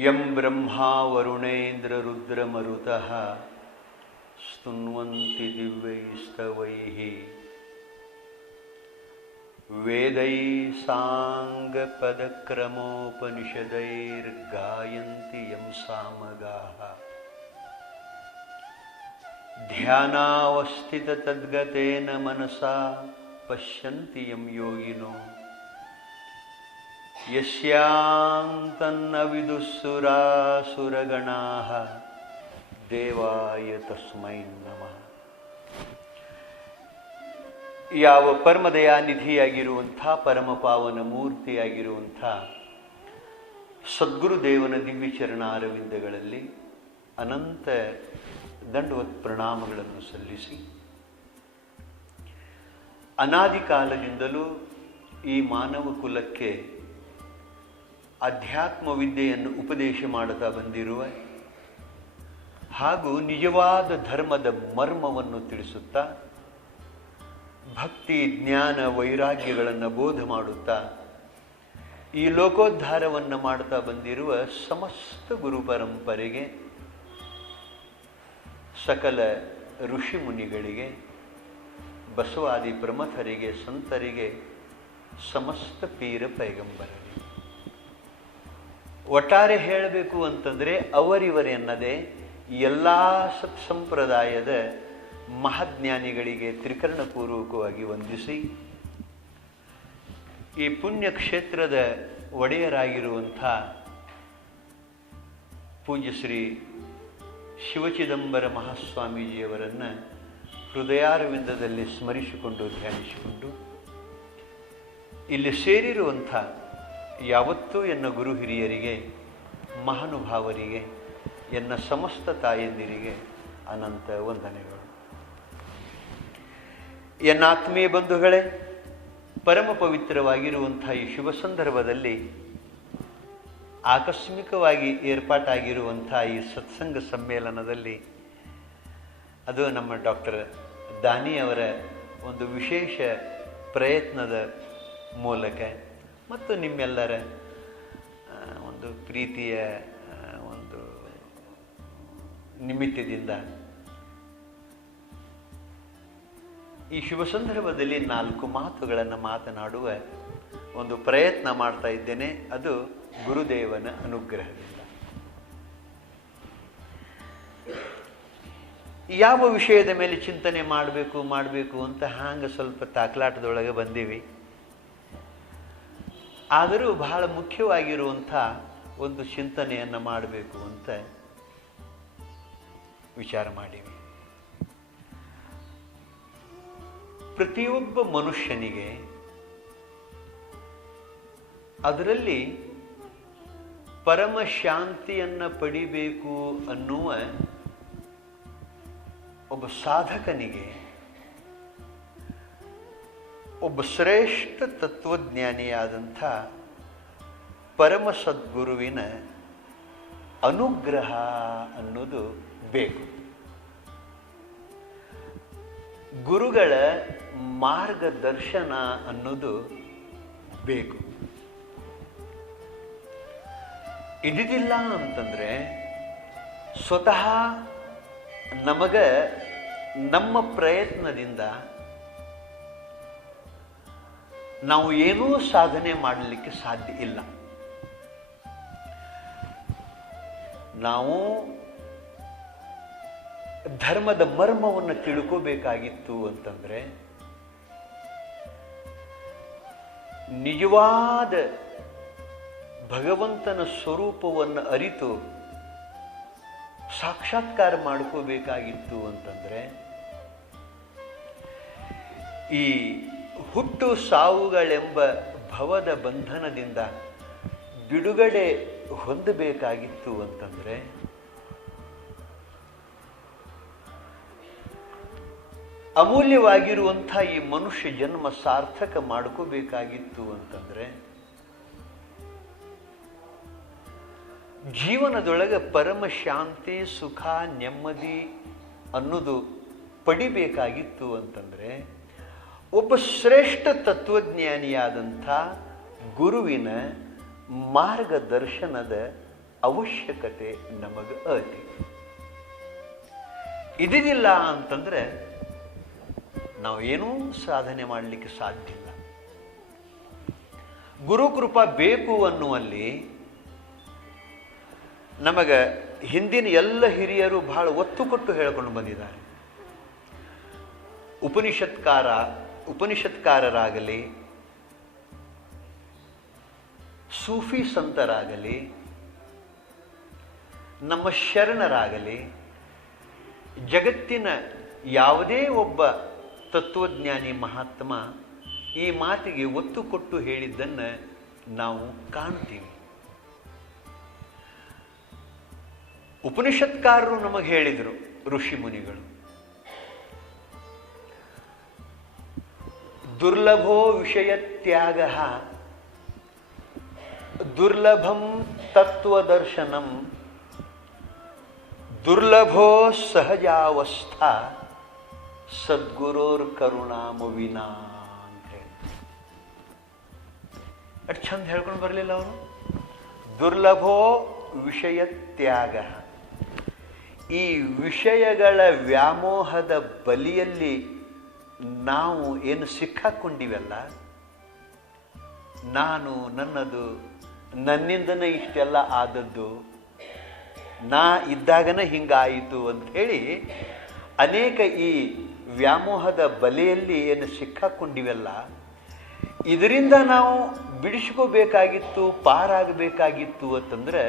यं ब्रह्मा वरुणेन्द्ररुद्रमरुतः स्तुन्वन्ति दिव्यैस्तवैः। वेदैः साङ्गपदक्रमोपनिषदैर्गायन्ति यं सामगाः। ध्यानावस्थिततद्गतेन मनसा पश्यन्ति यं योगिनो। ಯಸ್ಯಾಂತನ್ನ ವಿದುಸುರಾಸುರಗಣಾ ದೇವಾಯ ತಸ್ಮೈ ನಮಃ. ಯಾವ ಪರಮದಯಾನಿಧಿಯಾಗಿರುವಂಥ, ಪರಮಪಾವನ ಮೂರ್ತಿಯಾಗಿರುವಂಥ ಸದ್ಗುರುದೇವನ ದಿವ್ಯಚರಣ ಅರವಿಂದಗಳಲ್ಲಿ ಅನಂತ ದಂಡವತ್ ಪ್ರಣಾಮಗಳನ್ನು ಸಲ್ಲಿಸಿ ಅನಾದಿ ಕಾಲದಿಂದಲೂ ಈ ಮಾನವ ಕುಲಕ್ಕೆ ಅಧ್ಯಾತ್ಮ ವಿದ್ಯೆಯನ್ನು ಉಪದೇಶ ಮಾಡುತ್ತಾ ಬಂದಿರುವ ಹಾಗೂ ನಿಜವಾದ ಧರ್ಮದ ಮರ್ಮವನ್ನು ತಿಳಿಸುತ್ತಾ, ಭಕ್ತಿ, ಜ್ಞಾನ, ವೈರಾಗ್ಯಗಳನ್ನು ಬೋಧ ಮಾಡುತ್ತಾ, ಈ ಲೋಕೋದ್ಧಾರವನ್ನು ಮಾಡ್ತಾ ಬಂದಿರುವ ಸಮಸ್ತ ಗುರು ಪರಂಪರೆಗೆ, ಸಕಲ ಋಷಿ ಮುನಿಗಳಿಗೆ, ಬಸವಾದಿ ಪ್ರಮಥರಿಗೆ, ಸಂತರಿಗೆ ಸಮಸ್ತ ಪೀರ ಪೈಗಂಬರರಿಗೆ. ಒಟ್ಟಾರೆ ಹೇಳಬೇಕು ಅಂತಂದರೆ ಅವರಿವರೆನ್ನದೇ ಎಲ್ಲ ಸತ್ಸಂಪ್ರದಾಯದ ಮಹಾಜ್ಞಾನಿಗಳಿಗೆ ತ್ರಿಕರಣಪೂರ್ವಕವಾಗಿ ವಂದಿಸಿ, ಈ ಪುಣ್ಯ ಕ್ಷೇತ್ರದ ಒಡೆಯರಾಗಿರುವಂಥ ಪೂಜ್ಯ ಶ್ರೀ ಶಿವಚಿದಂಬರ ಮಹಾಸ್ವಾಮೀಜಿಯವರನ್ನು ಹೃದಯಾರವಿಂದದಲ್ಲಿ ಸ್ಮರಿಸಿಕೊಂಡು ಧ್ಯಾನಿಸಿಕೊಂಡು, ಇಲ್ಲಿ ಸೇರಿರುವಂಥ ಯಾವತ್ತೂ ಎನ್ನ ಗುರು ಹಿರಿಯರಿಗೆ, ಮಹಾನುಭಾವರಿಗೆ, ಎನ್ನ ಸಮಸ್ತ ತಾಯಂದಿರಿಗೆ ಅನಂತ ವಂದನೆಗಳು. ಎನ್ನ ಆತ್ಮೀಯ ಬಂಧುಗಳೇ, ಪರಮ ಪವಿತ್ರವಾಗಿರುವಂಥ ಈ ಶುಭ ಸಂದರ್ಭದಲ್ಲಿ ಆಕಸ್ಮಿಕವಾಗಿ ಏರ್ಪಾಟಾಗಿರುವಂಥ ಈ ಸತ್ಸಂಗ ಸಮ್ಮೇಳನದಲ್ಲಿ ಅದು ನಮ್ಮ ಡಾಕ್ಟರ್ ದಾನಿ ಅವರ ಒಂದು ವಿಶೇಷ ಪ್ರಯತ್ನದ ಮೂಲಕ ಮತ್ತು ನಿಮ್ಮೆಲ್ಲರ ಒಂದು ಪ್ರೀತಿಯ ಒಂದು ನಿಮಿತ್ತದಿಂದ ಈ ಶುಭ ಸಂದರ್ಭದಲ್ಲಿ ನಾಲ್ಕು ಮಾತುಗಳನ್ನು ಮಾತನಾಡುವ ಒಂದು ಪ್ರಯತ್ನ ಮಾಡ್ತಾ ಇದ್ದೇನೆ. ಅದು ಗುರುದೇವನ ಅನುಗ್ರಹದಿಂದ. ಯಾವ ವಿಷಯದ ಮೇಲೆ ಚಿಂತನೆ ಮಾಡಬೇಕು ಮಾಡಬೇಕು ಅಂತ ಹಾಂಗೆ ಸ್ವಲ್ಪ ತಾಕ್ಲಾಟದೊಳಗೆ ಬಂದೀವಿ. ಆದರೂ ಬಹಳ ಮುಖ್ಯವಾಗಿರುವಂಥ ಒಂದು ಚಿಂತನೆಯನ್ನು ಮಾಡಬೇಕು ಅಂತ ವಿಚಾರ ಮಾಡೀವಿ. ಪ್ರತಿಯೊಬ್ಬ ಮನುಷ್ಯನಿಗೆ ಅದರಲ್ಲಿ ಪರಮ ಶಾಂತಿಯನ್ನು ಪಡಿಬೇಕು ಅನ್ನುವ ಒಬ್ಬ ಸಾಧಕನಿಗೆ ಒಬ್ಬ ಶ್ರೇಷ್ಠ ತತ್ವಜ್ಞಾನಿಯಾದಂಥ ಪರಮ ಸದ್ಗುರುವಿನ ಅನುಗ್ರಹ ಅನ್ನೋದು ಬೇಕು. ಗುರುಗಳ ಮಾರ್ಗದರ್ಶನ ಅನ್ನೋದು ಬೇಕು. ಇದಿಲ್ಲ ಅಂತಂದರೆ ಸ್ವತಃ ನಮಗೆ ನಮ್ಮ ಪ್ರಯತ್ನದಿಂದ ನಾವು ಏನೂ ಸಾಧನೆ ಮಾಡಲಿಕ್ಕೆ ಸಾಧ್ಯ ಇಲ್ಲ. ನಾವು ಧರ್ಮದ ಮರ್ಮವನ್ನು ತಿಳ್ಕೋಬೇಕಾಗಿತ್ತು ಅಂತಂದರೆ, ನಿಜವಾದ ಭಗವಂತನ ಸ್ವರೂಪವನ್ನು ಅರಿತು ಸಾಕ್ಷಾತ್ಕಾರ ಮಾಡ್ಕೋಬೇಕಾಗಿತ್ತು ಅಂತಂದರೆ, ಈ ಹುಟ್ಟು ಸಾವುಗಳೆಂಬ ಭವದ ಬಂಧನದಿಂದ ಬಿಡುಗಡೆ ಹೊಂದಬೇಕಾಗಿತ್ತು ಅಂತಂದರೆ, ಅಮೂಲ್ಯವಾಗಿರುವಂಥ ಈ ಮನುಷ್ಯ ಜನ್ಮ ಸಾರ್ಥಕ ಮಾಡ್ಕೋಬೇಕಾಗಿತ್ತು ಅಂತಂದರೆ, ಜೀವನದೊಳಗೆ ಪರಮ ಶಾಂತಿ, ಸುಖ, ನೆಮ್ಮದಿ ಅನ್ನೋದು ಪಡಿಬೇಕಾಗಿತ್ತು ಅಂತಂದ್ರೆ ಒಬ್ಬ ಶ್ರೇಷ್ಠ ತತ್ವಜ್ಞಾನಿಯಾದಂಥ ಗುರುವಿನ ಮಾರ್ಗದರ್ಶನದ ಅವಶ್ಯಕತೆ ನಮಗೆ ಅತಿ ಇದಿಲ್ಲ ಅಂತಂದರೆ ನಾವು ಏನೂ ಸಾಧನೆ ಮಾಡಲಿಕ್ಕೆ ಸಾಧ್ಯ ಇಲ್ಲ. ಗುರುಕೃಪಾ ಬೇಕು ಅನ್ನುವಲ್ಲಿ ನಮಗೆ ಹಿಂದಿನ ಎಲ್ಲ ಹಿರಿಯರು ಬಹಳ ಒತ್ತು ಕೊಟ್ಟು ಹೇಳಿಕೊಂಡು ಬಂದಿದ್ದಾರೆ. ಉಪನಿಷತ್ಕಾರ ಉಪನಿಷತ್ಕಾರರಾಗಲಿ, ಸೂಫಿ ಸಂತರಾಗಲಿ, ನಮ್ಮ ಶರಣರಾಗಲಿ, ಜಗತ್ತಿನ ಯಾವುದೇ ಒಬ್ಬ ತತ್ವಜ್ಞಾನಿ ಮಹಾತ್ಮ ಈ ಮಾತಿಗೆ ಒತ್ತು ಕೊಟ್ಟು ಹೇಳಿದ್ದನ್ನು ನಾವು ಕಾಣ್ತೀವಿ. ಉಪನಿಷತ್ಕಾರರು ನಮಗೆ ಹೇಳಿದರು ಋಷಿ ಮುನಿಗಳು ದುರ್ಲಭೋ ವಿಷಯ ತ್ಯಾಗ. ದುರ್ಲಭಂ ತತ್ವದರ್ಶನಂ ದುರ್ಲಭೋ ಸಹಜಾವಸ್ಥಾ. ಸದ್ಗುರೋರ್ ಕರುಣಾಮುವಿನ ಅಷ್ಟು ಚಂದ ಹೇಳ್ಕೊಂಡು ಬರಲಿಲ್ಲ ಅವರು ದುರ್ಲಭೋ ವಿಷಯ ತ್ಯಾಗ. ಈ ವಿಷಯಗಳ ವ್ಯಾಮೋಹದ ಬಲಿಯಲ್ಲಿ ನಾವು ಏನು ಸಿಕ್ಕಾಕೊಂಡಿವಲ್ಲ, ನಾನು ನನ್ನದು, ನನ್ನಿಂದನೇ ಇಷ್ಟೆಲ್ಲ ಆದದ್ದು, ನಾ ಇದ್ದಾಗನೇ ಹಿಂಗಾಯಿತು ಅಂತ ಹೇಳಿ ಅನೇಕ ಈ ವ್ಯಾಮೋಹದ ಬಲೆಯಲ್ಲಿ ಏನು ಸಿಕ್ಕಾಕೊಂಡಿವೆಲ್ಲ, ಇದರಿಂದ ನಾವು ಬಿಡಿಸ್ಕೋಬೇಕಾಗಿತ್ತು, ಪಾರಾಗಬೇಕಾಗಿತ್ತು ಅಂತಂದ್ರೆ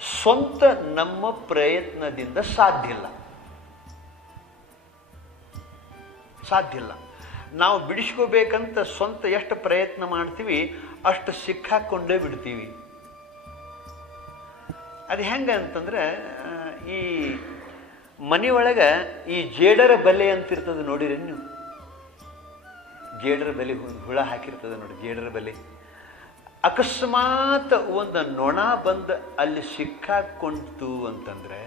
ಸ್ವಂತ ನಮ್ಮ ಪ್ರಯತ್ನದಿಂದ ಸಾಧ್ಯ ಇಲ್ಲ. ಸಾಧ್ಯ ಇಲ್ಲ. ನಾವು ಬಿಡಿಸ್ಕೋಬೇಕಂತ ಸ್ವಂತ ಎಷ್ಟು ಪ್ರಯತ್ನ ಮಾಡ್ತೀವಿ, ಅಷ್ಟು ಸಿಕ್ಕಾಕ್ಕೊಂಡೇ ಬಿಡ್ತೀವಿ. ಅದು ಹೆಂಗೆ ಅಂತಂದ್ರೆ ಈ ಮನೆಯೊಳಗೆ ಈ ಜೇಡರ ಬಲೆ ಅಂತಿರ್ತದೆ ನೋಡಿರಿ ನೀವು. ಜೇಡರ ಬಲೆ ಹುಳ ಹಾಕಿರ್ತದೆ ನೋಡಿ ಜೇಡರ ಬಲೆ. ಅಕಸ್ಮಾತ್ ಒಂದು ನೊಣ ಬಂದು ಅಲ್ಲಿ ಸಿಕ್ಕಾಕ್ಕೊಂತು ಅಂತಂದ್ರೆ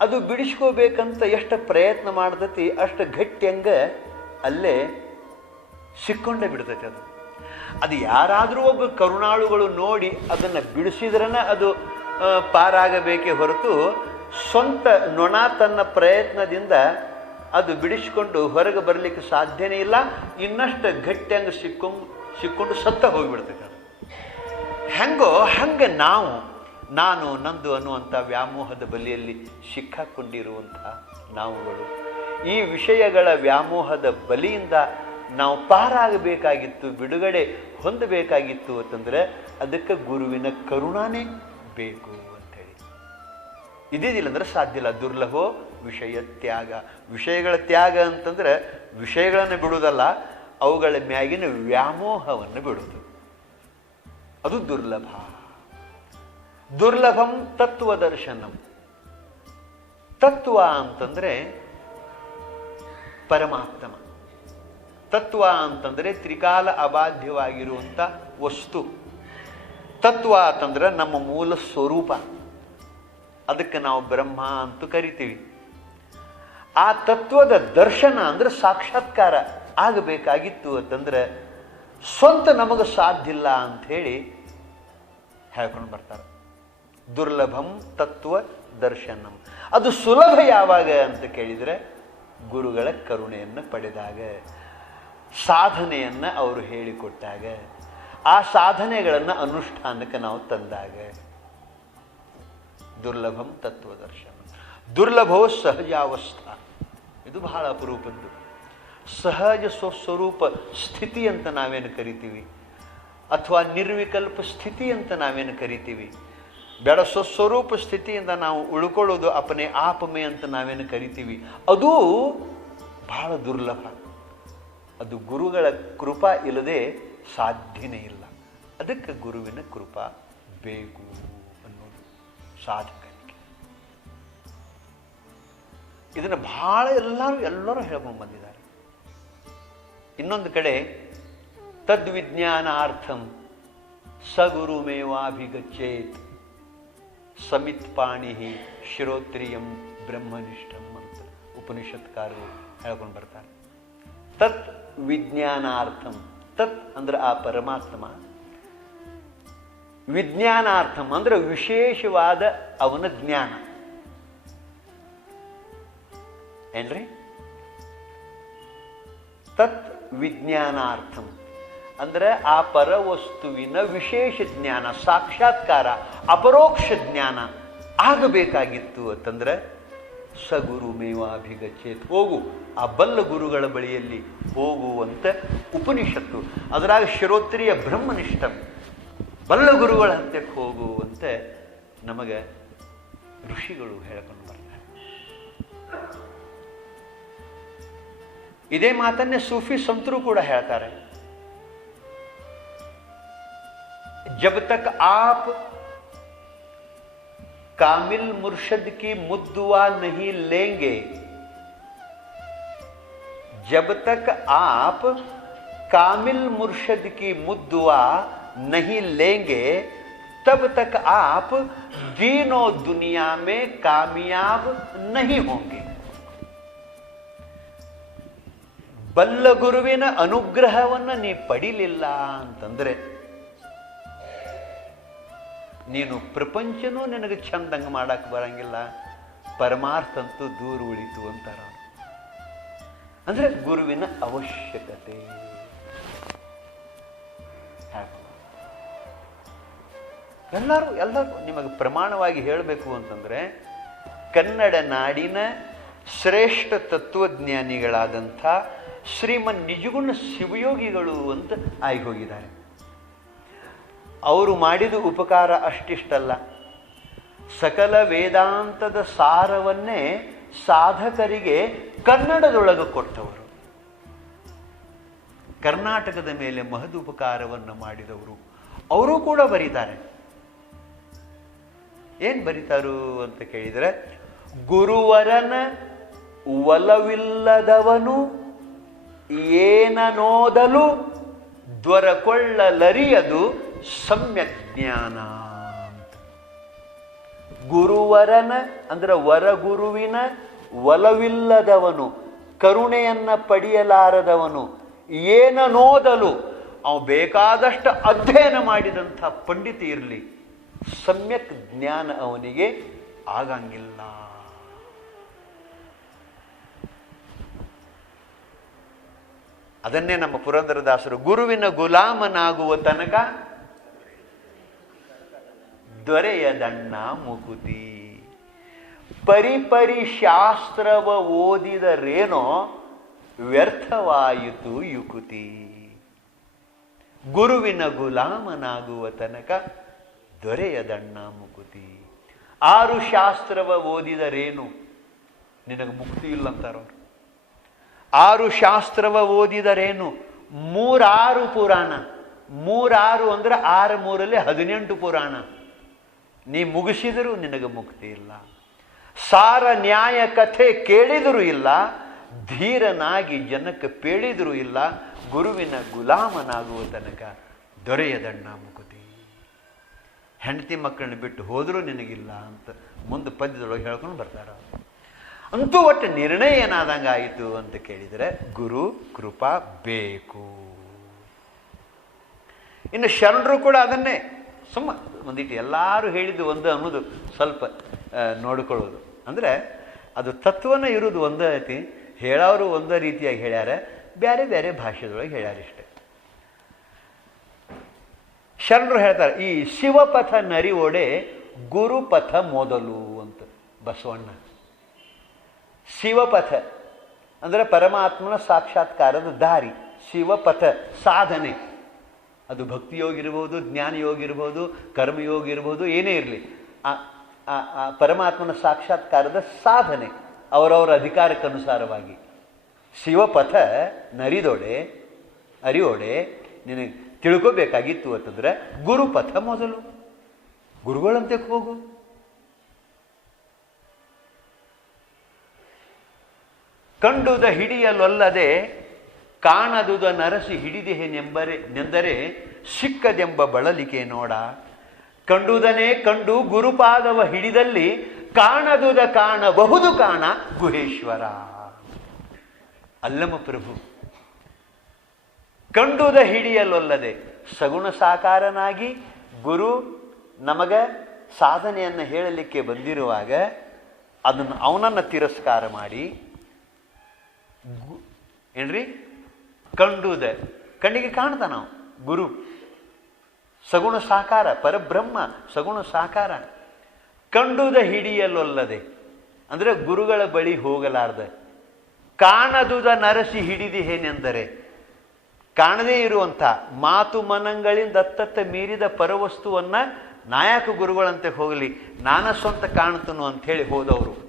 ಅದು ಬಿಡಿಸ್ಕೋಬೇಕಂತ ಎಷ್ಟು ಪ್ರಯತ್ನ ಮಾಡ್ತತಿ, ಅಷ್ಟು ಗಟ್ಟಿ ಹಂಗ ಅಲ್ಲೇ ಸಿಕ್ಕೊಂಡೇ ಬಿಡ್ತೈತೆ ಅದು. ಅದು ಯಾರಾದರೂ ಒಬ್ಬ ಕರುಣಾಳುಗಳು ನೋಡಿ ಅದನ್ನು ಬಿಡಿಸಿದ್ರನ ಅದು ಪಾರಾಗಬೇಕೇ ಹೊರತು ಸ್ವಂತ ನೊಣ ತನ್ನ ಪ್ರಯತ್ನದಿಂದ ಅದು ಬಿಡಿಸ್ಕೊಂಡು ಹೊರಗೆ ಬರಲಿಕ್ಕೆ ಸಾಧ್ಯನೇ ಇಲ್ಲ, ಇನ್ನಷ್ಟು ಗಟ್ಟಿಯಂಗೆ ಸಿಕ್ಕೊಂಡು ಸಿಕ್ಕೊಂಡು ಸತ್ತ ಹೋಗಿಬಿಡ್ತೈತೆ ಅದು. ಹೆಂಗೋ ಹಂಗೆ ನಾವು ನಾನು ನಂದು ಅನ್ನುವಂಥ ವ್ಯಾಮೋಹದ ಬಲಿಯಲ್ಲಿ ಸಿಕ್ಕಾಕೊಂಡಿರುವಂಥ ನಾವುಗಳು. ಈ ವಿಷಯಗಳ ವ್ಯಾಮೋಹದ ಬಲಿಯಿಂದ ನಾವು ಪಾರಾಗಬೇಕಾಗಿತ್ತು, ಬಿಡುಗಡೆ ಹೊಂದಬೇಕಾಗಿತ್ತು ಅಂತಂದ್ರೆ ಅದಕ್ಕೆ ಗುರುವಿನ ಕರುಣಾನೇ ಬೇಕು ಅಂತೇಳಿ ಇದಿದಿಲ್ಲ ಅಂದರೆ ಸಾಧ್ಯ ಇಲ್ಲ. ದುರ್ಲಭೋ ವಿಷಯ ತ್ಯಾಗ. ವಿಷಯಗಳ ತ್ಯಾಗ ಅಂತಂದರೆ ವಿಷಯಗಳನ್ನು ಬಿಡುವುದಲ್ಲ, ಅವುಗಳ ಮ್ಯಾಗಿನ ವ್ಯಾಮೋಹವನ್ನು ಬಿಡುವುದು. ಅದು ದುರ್ಲಭ. ದುರ್ಲಭಂ ತತ್ವ ದರ್ಶನಂ. ತತ್ವ ಅಂತಂದರೆ ಪರಮಾತ್ಮ. ತತ್ವ ಅಂತಂದರೆ ತ್ರಿಕಾಲ ಅಬಾಧ್ಯವಾಗಿರುವಂಥ ವಸ್ತು. ತತ್ವ ಅಂತಂದ್ರೆ ನಮ್ಮ ಮೂಲ ಸ್ವರೂಪ. ಅದಕ್ಕೆ ನಾವು ಬ್ರಹ್ಮ ಅಂತ ಕರಿತೀವಿ. ಆ ತತ್ವದ ದರ್ಶನ ಅಂದ್ರೆ ಸಾಕ್ಷಾತ್ಕಾರ ಆಗಬೇಕಾಗಿತ್ತು ಅಂತಂದ್ರೆ ಸ್ವಂತ ನಮಗೆ ಸಾಧ್ಯ ಇಲ್ಲ ಅಂತ ಹೇಳಿ ಹೇಳ್ಕೊಂಡು ಬರ್ತಾರೆ. ದುರ್ಲಭಂ ತತ್ವ ದರ್ಶನಂ. ಅದು ಸುಲಭ ಯಾವಾಗ ಅಂತ ಕೇಳಿದರೆ ಗುರುಗಳ ಕರುಣೆಯನ್ನು ಪಡೆದಾಗ, ಸಾಧನೆಯನ್ನು ಅವರು ಹೇಳಿಕೊಟ್ಟಾಗ, ಆ ಸಾಧನೆಗಳನ್ನು ಅನುಷ್ಠಾನಕ್ಕೆ ನಾವು ತಂದಾಗ. ದುರ್ಲಭಂ ತತ್ವದರ್ಶನ ದುರ್ಲಭವು ಸಹಜಾವಸ್ಥ. ಇದು ಬಹಳ ಅಪರೂಪದ್ದು. ಸಹಜ ಸ್ವಸ್ವರೂಪ ಸ್ಥಿತಿ ಅಂತ ನಾವೇನು ಕರಿತೀವಿ? ಅಥವಾ ನಿರ್ವಿಕಲ್ಪ ಸ್ಥಿತಿ ಅಂತ ನಾವೇನು ಕರಿತೀವಿ? ಬೇಡ, ಸ್ವಸ್ವರೂಪ ಸ್ಥಿತಿಯಿಂದ ನಾವು ಉಳ್ಕೊಳ್ಳೋದು ಅಪನೆ ಆಪಮೆ ಅಂತ ನಾವೇನು ಕರಿತೀವಿ. ಅದು ಬಹಳ ದುರ್ಲಭ. ಅದು ಗುರುಗಳ ಕೃಪಾ ಇಲ್ಲದೆ ಸಾಧ್ಯನೇ ಇಲ್ಲ. ಅದಕ್ಕೆ ಗುರುವಿನ ಕೃಪಾ ಬೇಕು ಅನ್ನೋದು ಸಾಧಕನಿಗೆ. ಇದನ್ನು ಬಹಳ ಎಲ್ಲರೂ ಎಲ್ಲರೂ ಹೇಳ್ಕೊಂಡು ಬಂದಿದ್ದಾರೆ. ಇನ್ನೊಂದು ಕಡೆ, ತದ್ವಿಜ್ಞಾನಾರ್ಥಂ ಸಗುರುಮೇವಾಭಿಗಚ್ಚೇತ್ ಸಮಿತ್ ಪಾಣಿ ಶ್ರೋತ್ರಿಯಂ ಬ್ರಹ್ಮನಿಷ್ಠಂ ಅಂತ ಉಪನಿಷತ್ಕಾರರು ಹೇಳ್ಕೊಂಡು ಬರ್ತಾರೆ ತತ್ ವಿಜ್ಞಾನಾರ್ಥಂ ತತ್ ಅಂದ್ರೆ ಆ ಪರಮಾತ್ಮ ವಿಜ್ಞಾನಾರ್ಥಂ ಅಂದ್ರೆ ವಿಶೇಷವಾದ ಅವನ ಜ್ಞಾನ ಏನ್ರಿ ತತ್ ವಿಜ್ಞಾನಾರ್ಥಂ ಅಂದ್ರೆ ಆ ಪರವಸ್ತುವಿನ ವಿಶೇಷ ಜ್ಞಾನ, ಸಾಕ್ಷಾತ್ಕಾರ, ಅಪರೋಕ್ಷ ಜ್ಞಾನ ಆಗಬೇಕಾಗಿತ್ತು ಅಂತಂದ್ರೆ ಸಗುರು ಮೇವಾಭಿಗಚ್ಚೇತ್ ಹೋಗು, ಆ ಬಲ್ಲ ಗುರುಗಳ ಬಳಿಯಲ್ಲಿ ಹೋಗುವಂತೆ ಉಪನಿಷತ್ತು, ಅದರಾಗ ಶಿರೋತ್ರಿಯ ಬ್ರಹ್ಮನಿಷ್ಠಂ, ಬಲ್ಲ ಗುರುಗಳ ಹತ್ತಿರಕ್ಕೆ ಹೋಗುವಂತೆ ನಮಗೆ ಋಷಿಗಳು ಹೇಳ್ಕೊಂಡು ಬರ್ತಾರೆ. ಇದೇ ಮಾತನ್ನೇ ಸೂಫಿ ಸಂತರು ಕೂಡ ಹೇಳ್ತಾರೆ. जब तक आप कामिल मुर्शद की मुद्दुआ नहीं लेंगे जब तक आप कामिल मुर्शद की मुद्दुआ नहीं लेंगे तब तक आप दीनों दुनिया में कामयाब नहीं होंगे ಬಲ್ಲ ಗುರುವಿನ ಅನುಗ್ರಹವನ್ನ ನೀ ಪಡಿಲಿಲ್ಲ ಅಂತಂದ್ರೆ ನೀನು ಪ್ರಪಂಚನೂ ನಿನಗೆ ಚಂದಂಗೆ ಮಾಡೋಕ್ಕೆ ಬರಂಗಿಲ್ಲ. ಪರಮಾರ್ಥ ಅಂತೂ ದೂರ ಉಳಿತು ಅಂತಾರ ಅಂದರೆ ಗುರುವಿನ ಅವಶ್ಯಕತೆ. ಎಲ್ಲರೂ ಎಲ್ಲರೂ ನಿಮಗೆ ಪ್ರಮಾಣವಾಗಿ ಹೇಳಬೇಕು ಅಂತಂದರೆ, ಕನ್ನಡ ನಾಡಿನ ಶ್ರೇಷ್ಠ ತತ್ವಜ್ಞಾನಿಗಳಾದಂಥ ಶ್ರೀಮನ್ ನಿಜಗುಣ ಶಿವಯೋಗಿಗಳು ಅಂತ ಆಗಿ ಹೋಗಿದ್ದಾರೆ. ಅವರು ಮಾಡಿದ ಉಪಕಾರ ಅಷ್ಟಿಷ್ಟಲ್ಲ. ಸಕಲ ವೇದಾಂತದ ಸಾರವನ್ನೇ ಸಾಧಕರಿಗೆ ಕನ್ನಡದೊಳಗೆ ಕೊಟ್ಟವರು. ಕರ್ನಾಟಕದ ಮೇಲೆ ಮಹದುಪಕಾರವನ್ನು ಮಾಡಿದವರು. ಅವರು ಕೂಡ ಬರೀತಾರೆ. ಏನು ಬರೀತಾರು ಅಂತ ಕೇಳಿದರೆ, ಗುರುವರನ ಒಲವಿಲ್ಲದವನು ಏನನೋದಲು ದ್ವರಕೊಳ್ಳಲರಿಯದು ಸಮ್ಯಕ್ ಜ್ಞಾನ. ಗುರುವರನ, ಅಂದ್ರೆ ವರಗುರುವಿನ ಒಲವಿಲ್ಲದವನು, ಕರುಣೆಯನ್ನ ಪಡೆಯಲಾರದವನು ಏನನೋದಲು ಅವ ಬೇಕಾದಷ್ಟು ಅಧ್ಯಯನ ಮಾಡಿದಂಥ ಪಂಡಿತ ಇರಲಿ ಸಮ್ಯಕ್ ಜ್ಞಾನ ಅವನಿಗೆ ಆಗಂಗಿಲ್ಲ ಅದನ್ನೇ ನಮ್ಮ ಪುರಂದರದಾಸರು, ಗುರುವಿನ ಗುಲಾಮನಾಗುವ ತನಕ ದೊರೆಯದಣ್ಣ ಮುಕುತಿ. ಪರಿಪರಿ ಶಾಸ್ತ್ರವ ಓದಿದರೇನೋ ವ್ಯರ್ಥವಾಯಿತು ಯುಕುತಿ. ಗುರುವಿನ ಗುಲಾಮನಾಗುವ ತನಕ ದೊರೆಯದಣ್ಣ ಮುಕುತಿ. ಆರು ಶಾಸ್ತ್ರವ ಓದಿದರೇನು? ನಿನಗೆ ಮುಕ್ತಿ ಇಲ್ಲ ಅಂತಾರವ್ರು ಆರು ಶಾಸ್ತ್ರವ ಓದಿದರೇನು? ಮೂರಾರು ಪುರಾಣ. ಮೂರಾರು ಅಂದ್ರೆ ಆರು ಮೂರಲ್ಲಿ ಹದಿನೆಂಟು ಪುರಾಣ. ನೀ ಮುಗಿಸಿದರೂ ನಿನಗೆ ಮುಕ್ತಿ ಇಲ್ಲ. ಸಾರ ನ್ಯಾಯ ಕಥೆ ಕೇಳಿದರೂ ಇಲ್ಲ. ಧೀರನಾಗಿ ಜನಕ್ಕೆ ಪೇಳಿದರೂ ಇಲ್ಲ. ಗುರುವಿನ ಗುಲಾಮನಾಗುವ ತನಕ ದೊರೆಯದಣ್ಣ ಮುಕುತಿ. ಹೆಂಡತಿ ಮಕ್ಕಳನ್ನ ಬಿಟ್ಟು ಹೋದರೂ ನಿನಗಿಲ್ಲ ಅಂತ ಮುಂದೆ ಪದ್ಯದೊಳಗೆ ಹೇಳ್ಕೊಂಡು ಬರ್ತಾರ. ಅಂತೂ ಒಟ್ಟು ನಿರ್ಣಯ ಏನಾದಂಗೆ ಆಯಿತು ಅಂತ ಕೇಳಿದರೆ ಗುರು, ಕೃಪಾ ಬೇಕು. ಇನ್ನು ಶರಣರು ಕೂಡ ಅದನ್ನೇ ಸುಮ್ಮ ಒಂದಿಟ್ಟು ಎಲ್ಲರೂ ಹೇಳಿದ್ದು ಒಂದು ಅನ್ನೋದು ಸ್ವಲ್ಪ ನೋಡಿಕೊಳ್ಳೋದು. ಅಂದರೆ ಅದು ತತ್ವನ ಇರೋದು ಒಂದೇ ಐತಿ. ಹೇಳೋರು ಒಂದೇ ರೀತಿಯಾಗಿ ಹೇಳ್ಯಾರ ಬೇರೆ ಬೇರೆ ಭಾಷೆದೊಳಗೆ ಹೇಳ್ಯಾರ ಇಷ್ಟೆ. ಶರಣರು ಹೇಳ್ತಾರೆ, ಈ ಶಿವಪಥ ನರಿ ಒಡೆ ಗುರುಪಥ ಮೊದಲು ಅಂತ ಬಸವಣ್ಣ. ಶಿವಪಥ ಅಂದರೆ ಪರಮಾತ್ಮನ ಸಾಕ್ಷಾತ್ಕಾರದ ದಾರಿ, ಶಿವಪಥ ಸಾಧನೆ. ಅದು ಭಕ್ತಿಯೋಗ ಇರ್ಬೋದು ಜ್ಞಾನಯೋಗ ಇರ್ಬೋದು ಕರ್ಮಯೋಗ ಇರ್ಬೋದು ಏನೇ ಇರಲಿ. ಆ- ಆ ಪರಮಾತ್ಮನ ಸಾಕ್ಷಾತ್ಕಾರದ ಸಾಧನೆ, ಅವರವರ ಅಧಿಕಾರಕ್ಕನುಸಾರವಾಗಿ. ಶಿವಪಥ ನರಿದೊಡೆ ಅರಿಯೋಡೆ ನಿನಗೆ ತಿಳ್ಕೋಬೇಕಾಗಿತ್ತು ಅಂತಂದ್ರೆ ಗುರುಪಥ ಮೊದಲು. ಗುರುಗಳಂತೆ ಹೋಗು. ಕಂಡುದ ಹಿಡಿಯಲೊಲ್ಲದೆ ಕಾಣದುದ ನರಸಿ ಹಿಡಿದೆನೆಂಬರೆ ನೆಂದರೆ ಸಿಕ್ಕದೆಂಬ ಬಳಲಿಕೆ ನೋಡ. ಕಂಡುದನೇ ಕಂಡು ಗುರುಪಾದವ ಹಿಡಿದಲ್ಲಿ ಕಾಣದುದ ಕಾಣಬಹುದು ಕಾಣ ಗುಹೇಶ್ವರ. ಅಲ್ಲಮ ಪ್ರಭು, ಕಂಡುದ ಹಿಡಿಯಲೊಲ್ಲದೆ ಸಗುಣ ಸಾಕಾರನಾಗಿ ಗುರು ನಮಗೆ ಸಾಧನೆಯನ್ನು ಹೇಳಲಿಕ್ಕೆ ಬಂದಿರುವಾಗ ಅದನ್ನು ಅವನನ್ನು ತಿರಸ್ಕಾರ ಮಾಡಿ ಏನ್ರಿ? ಕಂಡುದ ಕಣ್ಣಿಗೆ ಕಾಣ್ತಾನ ನಾವು, ಗುರು. ಸಗುಣ ಸಾಕಾರ, ಪರಬ್ರಹ್ಮ, ಸಗುಣ ಸಾಕಾರ. ಕಂಡುದ ಹಿಡಿಯಲೊಲ್ಲದೆ. ಅಂದರೆ ಗುರುಗಳ ಬಳಿ ಹೋಗಲಾರ್ದೆ. ಕಾಣದುದ ನರಸಿ ಹಿಡಿದಿಹೇನೆಂದರೆ ಕಾಣದೇ ಇರುವಂಥ ಮಾತು ಮನಗಳಿಂದ ಅತ್ತತ್ತ ಮೀರಿದ ಪರವಸ್ತುವನ್ನ ನಾಯಕ ಗುರುಗಳಂತೆ ಹೋಗಲಿ, ನಾನ ಸ್ವಂತ ಕಾಣ್ತನು ಅಂತ ಹೇಳಿ ಹೋದವರು.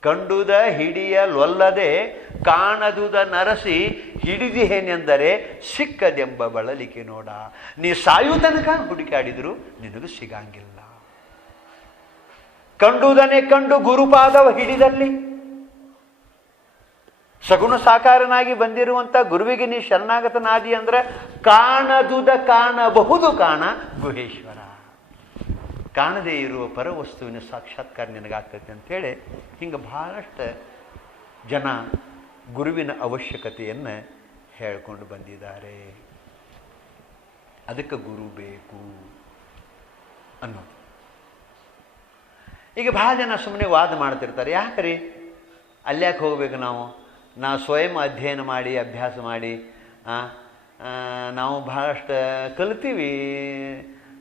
ಕಂಡುದ ಹಿಡಿಯಲೊಲ್ಲದೆ ಕಾಣದುದ ನರಸಿ ಹಿಡಿದಿಹೇನೆಂದರೆ ಸಿಕ್ಕದೆಂಬ ಬಳಲಿಕೆ ನೋಡ. ನೀ ಸಾಯು ತನಕ ಹುಡುಕಾಡಿದ್ರು ನಿನಗೂ ಸಿಗಂಗಿಲ್ಲ. ಕಂಡುದನೆ ಕಂಡು ಗುರುಪಾದವ ಹಿಡಿದಲ್ಲಿ. ಸಗುಣ ಸಾಕಾರನಾಗಿ ಬಂದಿರುವಂಥ ಗುರುವಿಗೆ ನೀ ಶರಣಾಗತನಾದಿ ಅಂದ್ರೆ ಕಾಣದುದ ಕಾಣಬಹುದು ಕಾಣ ಗುಹೇಶ್ವರ. ಕಾಣದೇ ಇರುವ ಪರವಸ್ತುವಿನ ಸಾಕ್ಷಾತ್ಕಾರ ನಿನಗಾಗ್ತೈತೆ ಅಂತೇಳಿ ಹಿಂಗೆ ಬಹಳಷ್ಟು ಜನ ಗುರುವಿನ ಅವಶ್ಯಕತೆಯನ್ನು ಹೇಳ್ಕೊಂಡು ಬಂದಿದ್ದಾರೆ. ಅದಕ್ಕೆ ಗುರು ಬೇಕು ಅನ್ನೋದು. ಈಗ ಭಾಳ ಜನ ಸುಮ್ಮನೆ ವಾದ ಮಾಡ್ತಿರ್ತಾರೆ. ಯಾಕ್ರಿ? ಅಲ್ಯಾಕೆ ಹೋಗ್ಬೇಕು ನಾವು? ನಾವು ಸ್ವಯಂ ಅಧ್ಯಯನ ಮಾಡಿ, ಅಭ್ಯಾಸ ಮಾಡಿ ನಾವು ಭಾಳಷ್ಟು ಕಲ್ತೀವಿ.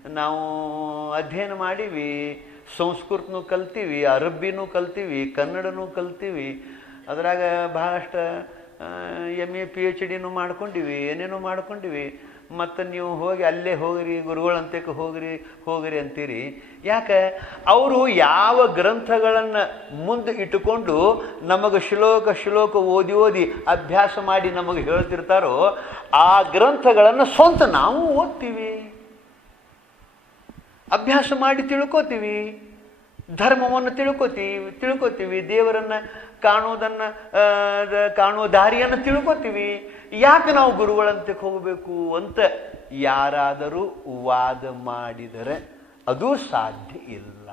ನಾವು ಅಧ್ಯಯನ ಮಾಡೀವಿ. ಸಂಸ್ಕೃತನೂ ಕಲ್ತೀವಿ, ಅರಬ್ಬಿನೂ ಕಲ್ತೀವಿ, ಕನ್ನಡನೂ ಕಲ್ತೀವಿ. ಅದ್ರಾಗ ಬಹಳಷ್ಟು ಎಂ ಎ ಪಿ ಎಚ್ ಡಿನೂ ಮಾಡ್ಕೊಂಡಿವಿ, ಏನೇನೋ ಮಾಡ್ಕೊಂಡಿವಿ. ಮತ್ತು ನೀವು ಹೋಗಿ ಅಲ್ಲೇ ಹೋಗ್ರಿ ಗುರುಗಳಂತಕ್ಕೆ ಹೋಗ್ರಿ ಹೋಗ್ರಿ ಅಂತೀರಿ. ಯಾಕೆ? ಅವರು ಯಾವ ಗ್ರಂಥಗಳನ್ನು ಮುಂದೆ ಇಟ್ಟುಕೊಂಡು ನಮಗೆ ಶ್ಲೋಕ ಶ್ಲೋಕ ಓದಿ ಓದಿ ಅಭ್ಯಾಸ ಮಾಡಿ ನಮಗೆ ಹೇಳ್ತಿರ್ತಾರೋ, ಆ ಗ್ರಂಥಗಳನ್ನು ಸ್ವಂತ ನಾವು ಓದ್ತೀವಿ. ಅಭ್ಯಾಸ ಮಾಡಿ ತಿಳ್ಕೊತೀವಿ. ಧರ್ಮವನ್ನು ತಿಳ್ಕೊತೀವಿ ತಿಳ್ಕೊತೀವಿ. ದೇವರನ್ನು ಕಾಣೋದನ್ನು ಕಾಣುವ ದಾರಿಯನ್ನು ತಿಳ್ಕೊತೀವಿ. ಯಾಕೆ ನಾವು ಗುರುಗಳಂತಕ್ಕೆ ಹೋಗಬೇಕು ಅಂತ ಯಾರಾದರೂ ವಾದ ಮಾಡಿದರೆ ಅದು ಸಾಧ್ಯ ಇಲ್ಲ.